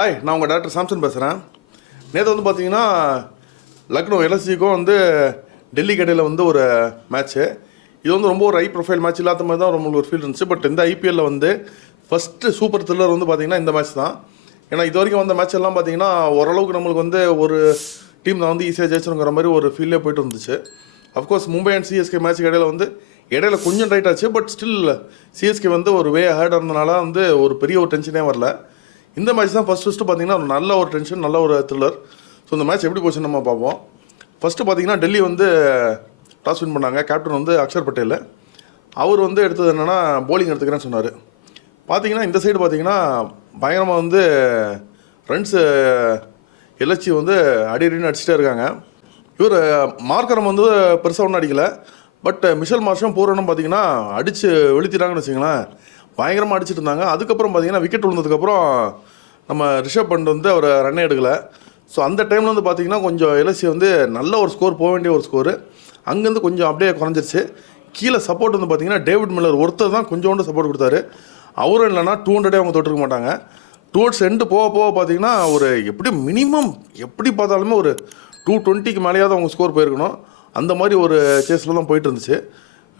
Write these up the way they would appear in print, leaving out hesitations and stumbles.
Hi, நான் உங்கள் doctor Samson பேசுகிறேன். நேற்று வந்து பார்த்தீங்கன்னா லக்னோ எல்எஸ்ஜிக்கும் வந்து டெல்லி கடையில் வந்து ஒரு மேட்ச்சு. இது வந்து ரொம்ப ஒரு ஹை ப்ரொஃபைல் மேட்ச் இல்லாத மாதிரி தான் ரொம்ப ஒரு ஃபீல் இருந்துச்சு. பட் இந்த ஐபிஎல்லில் வந்து ஃபஸ்ட்டு சூப்பர் த்ரில்லர் வந்து பார்த்திங்கன்னா இந்த மேட்ச் தான். ஏன்னா இது வரைக்கும் வந்த மேட்ச் எல்லாம் பார்த்திங்கன்னா ஓரளவுக்கு நம்மளுக்கு வந்து ஒரு டீம் தான் வந்து ஈஸியாக ஜெயிச்சிருங்கிற மாதிரி ஒரு ஃபீல்லே போய்ட்டு இருந்துச்சு. Of course Mumbai and CSK match இடையில கொஞ்சம் டைட் ஆச்சு. பட் ஸ்டில் சிஎஸ்கே வந்து ஒரு வே ஹேர்ட் இருந்தனால வந்து ஒரு பெரிய ஒரு டென்ஷனே வரல. இந்த மேட்ச் தான் ஃபஸ்ட்டு பார்த்தீங்கன்னா நல்ல ஒரு டென்ஷன், நல்ல ஒரு த்ரில்லர். ஸோ இந்த மேட்ச் எப்படி போச்சுன்னு நம்ம பார்ப்போம். ஃபஸ்ட்டு பார்த்தீங்கன்னா டெல்லி வந்து டாஸ் வின் பண்ணாங்க. கேப்டன் வந்து அக்ஷர் பட்டேல். அவர் வந்து எடுத்தது என்னென்னா போலிங் எடுத்துக்கிறேன்னு சொன்னார். பார்த்தீங்கன்னா இந்த சைடு பார்த்தீங்கன்னா பயங்கரமாக வந்து ரன்ஸு எல்எஸ்ஜி வந்து அடின்னு அடிச்சுட்டே இருக்காங்க. இவர் மார்க்கரம் வந்து பெருசாக ஒன்றும் அடிக்கலை. பட் மிஷல் மார்ஷும் பூரனும் பார்த்தீங்கன்னா அடித்து வெளுத்திட்டாங்கன்னு வச்சுங்களேன். பயங்கரமாக அடிச்சுட்டு இருந்தாங்க. அதுக்கப்புறம் பார்த்தீங்கன்னா விக்கெட் விழுந்ததுக்கப்புறம் நம்ம ரிஷப் பண்ட் வந்து அவர் ரன்னே எடுக்கலை. ஸோ அந்த டைமில் வந்து பார்த்தீங்கன்னா கொஞ்சம் எல்எஸ்சி வந்து நல்ல ஒரு ஸ்கோர், போக வேண்டிய ஒரு ஸ்கோரு அங்கேருந்து கொஞ்சம் அப்படியே குறைஞ்சிருச்சு. கீழே சப்போர்ட் வந்து பார்த்தீங்கன்னா டேவிட் மில்லர் ஒருத்தர் தான் கொஞ்சோண்டு சப்போர்ட் கொடுத்தாரு. அவரும் இல்லைனா 200 அவங்க தொட்டிருக்க மாட்டாங்க. டுவர்ட்ஸ் எண்டு போக போக பார்த்தீங்கன்னா ஒரு எப்படி மினிமம் எப்படி பார்த்தாலுமே ஒரு 220க்கு மேலேயாவது அவங்க ஸ்கோர் போயிருக்கணும். அந்த மாதிரி ஒரு சேஸில் தான் போயிட்டு இருந்துச்சு.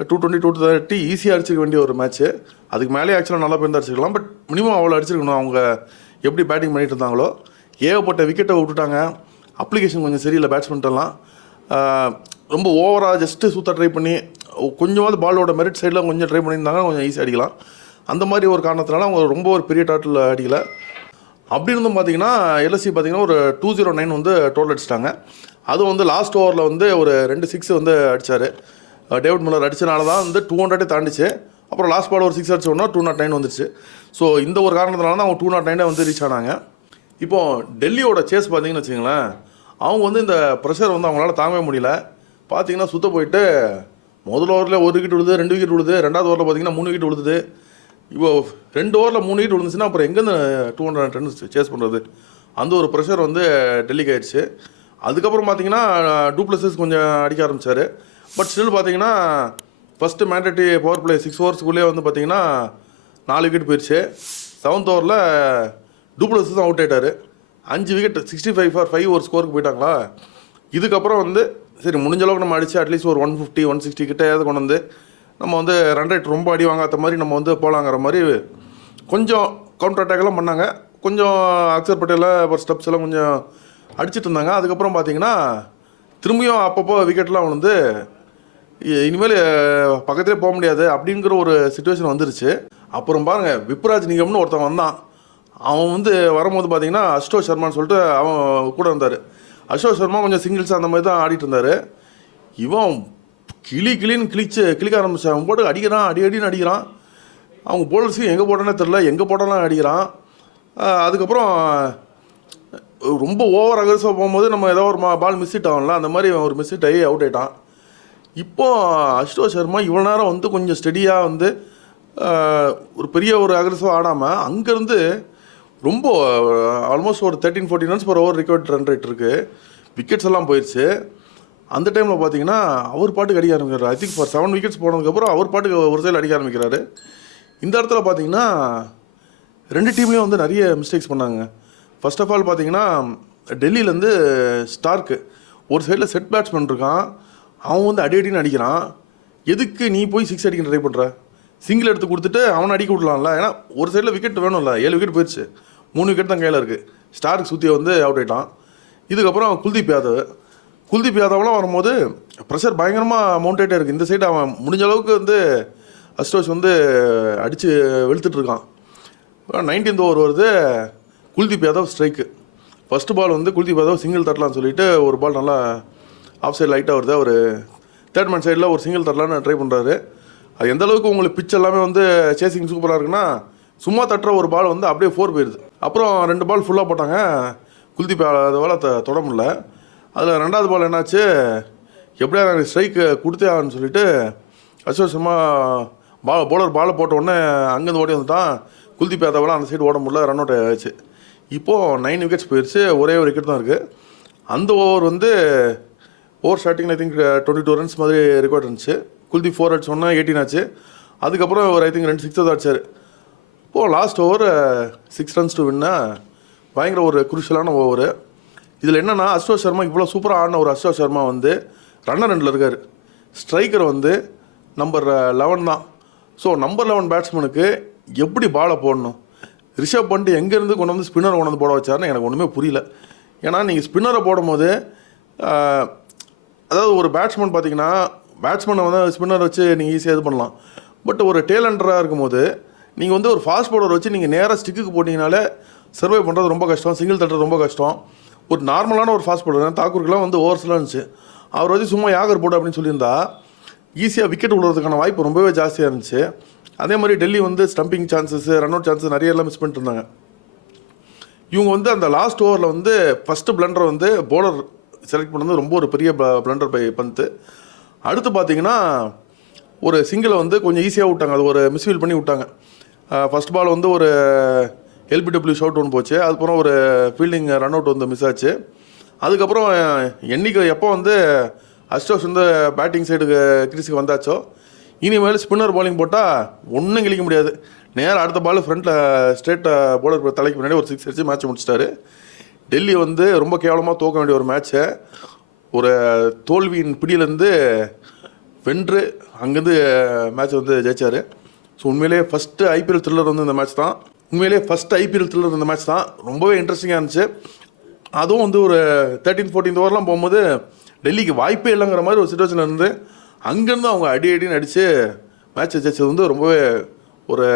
220 230 ஈஸியாக அடிச்சிக்க வேண்டிய ஒரு மேட்ச்சு. அதுக்கு மேலே ஆக்சுவலாக நல்லா போய் அடிச்சிக்கலாம். பட் மினிமம் அவ்வளோ அடிச்சிருக்கணும். அவங்க எப்படி பேட்டிங் பண்ணிட்டு இருந்தாங்களோ. ஏகப்பட்ட விக்கெட்டை விட்டுட்டாங்க. அப்ளிகேஷன் கொஞ்சம் சரியில்லை பேட்ஸ்மென்ட்டெல்லாம். ரொம்ப ஓவராக ஜஸ்ட்டு சுற்ற ட்ரை பண்ணி கொஞ்சமாவது பாலோட மெரிட் சைடில் கொஞ்சம் ட்ரை பண்ணியிருந்தாங்க, கொஞ்சம் ஈஸியாக அடிக்கலாம். அந்த மாதிரி ஒரு காரணத்தினால அவங்க ரொம்ப ஒரு பெரிய டாட்டில் அடிக்கலை. அப்படி இருந்தும் பார்த்தீங்கன்னா எல்எஸ்சி பார்த்தீங்கன்னா ஒரு 209 வந்து டோட்டல் அடிச்சிட்டாங்க. அதுவும் வந்து லாஸ்ட் ஓவரில் வந்து ஒரு 2 6 வந்து அடித்தார். டேவிட் மில்லர் அடித்தனால தான் வந்து 200 தாண்டிச்சு. அப்புறம் லாஸ்ட் பால் ஒரு 6 அடிச்சோன்னா 209 வந்துச்சு. ஸோ இந்த ஒரு காரணத்தினால தான் அவங்க 209 வந்து ரீச் ஆனாங்க. இப்போது டெல்லியோட சேஸ் பார்த்தீங்கன்னு வச்சுங்களேன், அவங்க வந்து இந்த ப்ரெஷர் வந்து அவங்களால தாங்கவே முடியல. பார்த்தீங்கன்னா சுத்த போயிட்டு முதல் ஓவரில் 1 விக்கெட் விழுது, 2 விக்கெட் விழுது. ரெண்டாவது ஓவரில் பார்த்தீங்கன்னா 3 விக்கெட் விழுது. இப்போ 2 ஓவரில் 3 விக்கெட் விழுந்துச்சுன்னா அப்புறம் எங்கேருந்து 200 ரன்ஸ் சேஸ் பண்ணுறது? அந்த ஒரு ப்ரெஷர் வந்து டெல்லிக்கு ஆயிடுச்சு. அதுக்கப்புறம் பார்த்தீங்கன்னா டூப்ளஸஸ் கொஞ்சம் அடிக்க ஆரம்பித்தார். பட் ஸ்டில் பார்த்தீங்கன்னா ஃபஸ்ட்டு மேண்டேட்டரி பவர் பிளே 6 ஓவர்ஸ்க்குள்ளே வந்து பார்த்தீங்கன்னா 4 விக்கெட் போயிடுச்சு. 7th ஓவரில் டூப்ளஸஸ் அவுட் ஆகிட்டார். 5 விக்கெட் 65 ஃபார் 5 ஒரு ஸ்கோருக்கு போயிட்டாங்களா. இதுக்கப்புறம் வந்து சரி முடிஞ்ச அளவுக்கு நம்ம அடித்து அட்லீஸ்ட் ஒரு 150 160 கிட்டேயாவது கொண்டு வந்து நம்ம வந்து ரன் ரேட் ரொம்ப அடி வாங்காத மாதிரி நம்ம வந்து போகலாங்கிற மாதிரி கொஞ்சம் கவுண்டர் அட்டாக்லாம் பண்ணாங்க. கொஞ்சம் அக்ஷர் பட்டேலில் ஒரு ஸ்டெப்ஸ் எல்லாம் கொஞ்சம் அடிச்சுட்டு இருந்தாங்க. அதுக்கப்புறம் பார்த்தீங்கன்னா திரும்பியும் அப்பப்போ விக்கெட்லாம் வந்து இனிமேல் பக்கத்திலே போக முடியாது அப்படிங்கிற ஒரு சுச்சுவேஷன் வந்துருச்சு. அப்புறம் பாருங்கள் விப்ராஜ் நிகம்னு ஒருத்தன் வந்தான். அவன் வந்து வரும்போது பார்த்தீங்கன்னா அஸ்டோக் சர்மான்னு சொல்லிட்டு அவன் கூட இருந்தார். அசோக் சர்மா கொஞ்சம் சிங்கிள்ஸ் அந்த மாதிரி தான் ஆடிட்டு இருந்தார். இவன் கிளின்னு கிளிக்க ஆரம்பித்தான். அவன் போட்டு அடிக்கிறான், அடின்னு அடிக்கிறான். அவங்க போலர்ஸுக்கு எங்கே போட்டானே தெரில, எங்கே போட்டாலும் அடிக்கிறான். அதுக்கப்புறம் ரொம்ப ஓவர் அக்ரெசிவாக போகும்போது நம்ம ஏதோ ஒரு பால் மிஸ் ஹிட் ஆகும்ல, அந்த மாதிரி ஒரு மிஸ் ஹிட் ஆகி அவுட் ஆகிட்டான். இப்போது அஸ்டோக் சர்மா இவ்வளோ நேரம் வந்து கொஞ்சம் ஸ்டெடியாக வந்து ஒரு பெரிய ஒரு அக்ரெசிவாக ஆடாமல் அங்கேருந்து ரொம்ப ஆல்மோஸ்ட் ஒரு 13-14 runs per over required run rate இருக்குது. விக்கெட்ஸ் எல்லாம் போயிடுச்சு. அந்த டைமில் பார்த்தீங்கன்னா அவர் பாட்டுக்கு அடிக்க ஆரம்பிக்கிறார். ஐ திங்க் ஃபார் 7 விக்கெட்ஸ் போனதுக்கப்புறம் அவர் பாட்டுக்கு ஒரு சைடில் அடிக்க ஆரம்பிக்கிறாரு. இந்த இடத்துல பார்த்தீங்கன்னா 2 டீம்லேயும் வந்து நிறைய மிஸ்டேக்ஸ் பண்ணாங்க. ஃபர்ஸ்ட் ஆஃப் ஆல் பார்த்தீங்கன்னா டெல்லியிலேருந்து ஸ்டார்க்கு ஒரு சைடில் செட் பேட்ஸ்மேன் இருக்கான். அவன் வந்து அடின்னு அடிக்கிறான். எதுக்கு நீ போய் 6 அடிக்க ட்ரை பண்ணுற? சிங்கிள் எடுத்து கொடுத்துட்டு அவனை அடிக்க விடலாம்ல. ஏன்னா ஒரு சைடில் விக்கெட் வேணும்ல. 7 விக்கெட் போயிடுச்சு. 3 விக்கெட் தான் கையில் இருக்குது. ஸ்டார்க்கு சுற்றி வந்து அவுட் ஆகிட்டான். இதுக்கப்புறம் குல்தீப் யாதவ்லாம் வரும்போது ப்ரெஷர் பயங்கரமாக மவுண்ட் ஆகிட்டே இருக்குது. இந்த சைடு அவன் முடிஞ்ச அளவுக்கு வந்து அஸ்டோஷ் வந்து அடித்து வெளுத்துட்ருக்கான். 19th ஓவர் வருது. குல்தீப் யாதவ் ஸ்ட்ரைக்கு. ஃபஸ்ட்டு பால் வந்து குல்தீப் யாதவ் சிங்கிள் தட்டலான்னு சொல்லிட்டு ஒரு பால் நல்லா ஆஃப் சைடு லைட்டாக வருது. அவர் தேர்ட் மேன் சைடில் ஒரு சிங்கிள் தட்டலான்னு ட்ரை பண்ணுறாரு. அது எந்த அளவுக்கு உங்களுக்கு பிச் எல்லாமே வந்து சேசிங் சூப்பராக இருக்குன்னா சும்மா தட்டுற ஒரு பால் வந்து அப்படியே 4 போயிடுது. அப்புறம் 2 பால் ஃபுல்லாக போட்டாங்க. குல்தீப் யாதவால் தொட முடியல. அதில் 2வது பால் என்னாச்சு, எப்படியா எனக்கு ஸ்ட்ரைக்கு கொடுத்தே ஆகுன்னு சொல்லிட்டு அசோக் சர்மா பவுலர் பாலை போட்ட உடனே அங்கேருந்து ஓடி வந்துட்டான். குல்தீப் யாதவால் அந்த சைடு ஓட முடியல, ரன் அவுட் ஆகிடுச்சு. இப்போது 9 விக்கெட்ஸ் போயிடுச்சு. ஒரே ஒரு விக்கெட் தான் இருக்குது. அந்த ஓவர் வந்து ஓவர் ஸ்டார்டிங்கில் ஐ திங்க் 22 ரன்ஸ் மாதிரி ரெக்கார்ட் இருந்துச்சு. குல்தீப் 4 அடிச்சோன்னா 18 ஆச்சு. அதுக்கப்புறம் ஒரு ஐ திங்க் 2 6 தான் அடிச்சார். இப்போது லாஸ்ட் ஓவர் 6 ரன்ஸ் டு வின்னா பயங்கர ஒரு குருஷியலான ஓவர். இதில் என்னென்னா அஸ்வத் சர்மா இவ்வளோ சூப்பராக ஆடின ஒரு அஸ்வத் சர்மா வந்து ரன்னர் ரெண்டில் இருக்கார். ஸ்ட்ரைக்கர் வந்து நம்பர் 11 தான். ஸோ நம்பர் 11 பேட்ஸ்மேனுக்கு எப்படி பாலை போடணும், ரிஷப் பண்ட் எங்கேருந்து கொண்டு வந்து ஸ்பின்னரை கொண்டு வந்து போட வச்சாருன்னு எனக்கு ஒன்றுமே புரியல. ஏன்னா நீங்கள் ஸ்பின்னரை போடும்போது அதாவது ஒரு பேட்ஸ்மேன் பார்த்தீங்கன்னா பேட்ஸ்மேனை வந்து ஸ்பின்னர் வச்சு நீங்கள் ஈஸியாக இது பண்ணலாம். பட் ஒரு டேலண்டராக இருக்கும்போது நீங்கள் வந்து ஒரு ஃபாஸ்ட் பவுலர் வச்சு நீங்கள் நேராக ஸ்டிக்கு போட்டிங்கனாலே சர்வை பண்ணுறது ரொம்ப கஷ்டம், சிங்கிள் தட்டுறது ரொம்ப கஷ்டம். ஒரு நார்மலான ஒரு ஃபாஸ்ட் பவுலர் தாக்கூருக்குலாம் வந்து ஓவர்ஸ்லாம் இருந்துச்சு, அவர் வச்சு சும்மா யாகர் போட்டு அப்படின்னு சொல்லியிருந்தா ஈஸியாக விக்கெட் விடுறதுக்கான வாய்ப்பு ரொம்பவே ஜாஸ்தியாக இருந்துச்சு. அதே மாதிரி டெல்லி வந்து stumping chances, run out chances நிறைய எல்லாம் மிஸ் பண்ணிட்டு இருந்தாங்க. இவங்க வந்து அந்த லாஸ்ட் ஓவரில் வந்து ஃபஸ்ட்டு பிளண்டரை வந்து பவுலர் செலக்ட் பண்ணது ரொம்ப ஒரு பெரிய பிளண்டர் பை பந்த். அடுத்து பார்த்தீங்கன்னா ஒரு சிங்கிளை வந்து கொஞ்சம் ஈஸியாக விட்டாங்க, அது ஒரு மிஸ்ஃபீல் பண்ணி விட்டாங்க. ஃபஸ்ட் பால் வந்து ஒரு எல்பிடபிள்யூ ஷவுட் ஒன்று போச்சு, அதுக்கப்புறம் ஒரு ஃபீல்டிங் ரன் அவுட் வந்து மிஸ் ஆச்சு. அதுக்கப்புறம் என்னைக்கு எப்போ வந்து அஸ்டோஸ் வந்து பேட்டிங் சைடுக்கு கிரீஸுக்கு வந்தாச்சோ இனிமேல் ஸ்பின்னர் பவுலிங் போட்டால் ஒன்றும் கிழிக்க முடியாது. நேராக அடுத்த பால் ஃப்ரண்ட்டில் ஸ்ட்ரெயிட் பவுலர் தலைக்கு முன்னாடி ஒரு 6 அடிச்சு மேட்ச் முடிச்சிட்டாரு. டெல்லி வந்து ரொம்ப கேவலமாக தோக்க வேண்டிய ஒரு மேட்ச்சை ஒரு தோல்வியின் பிடியிலேருந்து வென்று அங்கேருந்து மேட்ச் வந்து ஜெயிச்சார். ஸோ உண்மையிலேயே ஃபஸ்ட்டு ஐபிஎல் த்ரில்லர் வந்து இந்த மேட்ச் தான். உண்மையிலேயே ஃபஸ்ட்டு ஐபிஎல் த்ரில்லர் இந்த மேட்ச் தான். ரொம்பவே இன்ட்ரெஸ்டிங்காக இருந்துச்சு. அதுவும் வந்து ஒரு 13-14 ஓவர்லாம் போகும்போது டெல்லிக்கு வாய்ப்பே இல்லைங்கிற மாதிரி ஒரு சுச்சுவேஷனில் இருந்து அங்கேருந்து அவங்க அடின்னு அடித்து மேட்ச் ஜெயிச்சது வந்து ரொம்பவே ஒரு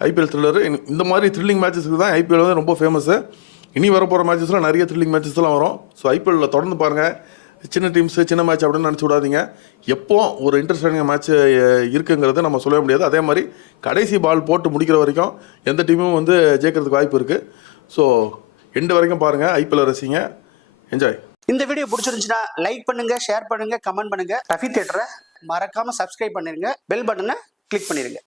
ஐபிஎல் த்ரில்லரு. இந்த மாதிரி த்ரில்லிங் மேட்சஸ்க்கு தான் ஐபிஎல் வந்து ரொம்ப ஃபேமஸ்ஸு. இனி வரப்போகிற மேட்சஸ்லாம் நிறைய த்ரில்லிங் மேட்சஸ்லாம் வரும். ஸோ ஐபிஎல்லில் தொடர்ந்து பாருங்கள். சின்ன டீம்ஸு சின்ன மேட்ச் அப்படின்னு நினச்சி விடாதீங்க. எப்போ ஒரு இன்ட்ரெஸ்டிங்கான மேட்ச் இருக்குங்கிறது நம்ம சொல்ல முடியாது. அதே மாதிரி கடைசி பால் போட்டு முடிக்கிற வரைக்கும் எந்த டீமும் வந்து ஜெயிக்கிறதுக்கு வாய்ப்பு இருக்குது. ஸோ எண்டு வரைக்கும் பாருங்கள், ஐபிஎல் ரசிங்க, என்ஜாய். இந்த வீடியோ பிடிச்சிருந்துச்சுன்னா லைக் பண்ணுங்க, ஷேர் பண்ணுங்க, கமெண்ட் பண்ணுங்க. ரஃபி தியேட்டரை மறக்காம சப்ஸ்கிரைப் பண்ணிருங்க, பெல் பட்டனை கிளிக் பண்ணிருங்க.